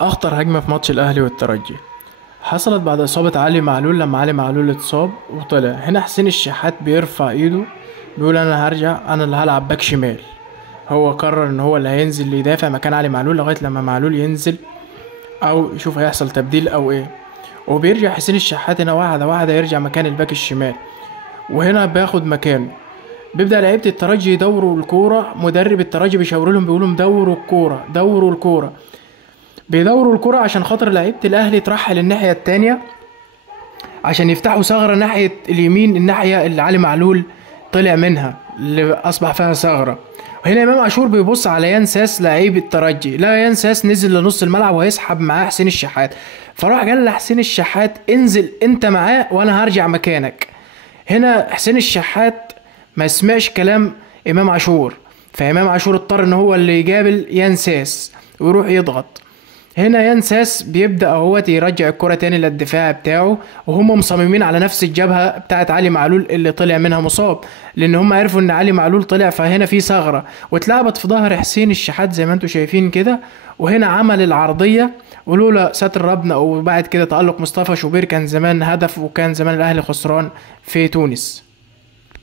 أخطر هجمة في ماتش الأهلي والترجي حصلت بعد إصابة علي معلول. لما علي معلول اتصاب وطلع هنا حسين الشحات بيرفع إيده بيقول أنا هرجع، أنا اللي هلعب باك شمال. هو قرر إن هو اللي هينزل يدافع مكان علي معلول لغاية لما معلول ينزل أو يشوف هيحصل تبديل أو إيه. وبيرجع حسين الشحات هنا واحدة واحدة يرجع مكان الباك الشمال، وهنا بياخد مكانه. بيبدأ لعيبة الترجي يدوروا الكورة، مدرب الترجي بيشاور لهم بيقول لهم دوروا الكورة دوروا الكورة. بيدوروا الكرة عشان خاطر لعيبة الأهلي ترحل الناحية التانية عشان يفتحوا ثغرة ناحية اليمين، الناحية اللي علي معلول طلع منها اللي أصبح فيها ثغرة. وهنا إمام عاشور بيبص على ينساس لعيب الترجي، لا ينساس نزل لنص الملعب وهيسحب معاه حسين الشحات، فراح قال لحسين الشحات انزل انت معاه وانا هرجع مكانك. هنا حسين الشحات ما سمعش كلام إمام عاشور، فإمام عاشور اضطر ان هو اللي يقابل ينساس ويروح يضغط. هنا ينساس بيبدأ اهوت يرجع الكرة تاني للدفاع بتاعه، وهم مصممين على نفس الجبهة بتاعت علي معلول اللي طلع منها مصاب، لان هم عرفوا ان علي معلول طلع، فهنا في ثغرة واتلعبت في ظهر حسين الشحات زي ما انتم شايفين كده. وهنا عمل العرضية، ولولا ستر ربنا وبعد كده تألق مصطفى شوبير كان زمان هدف، وكان زمان الاهلي خسران في تونس.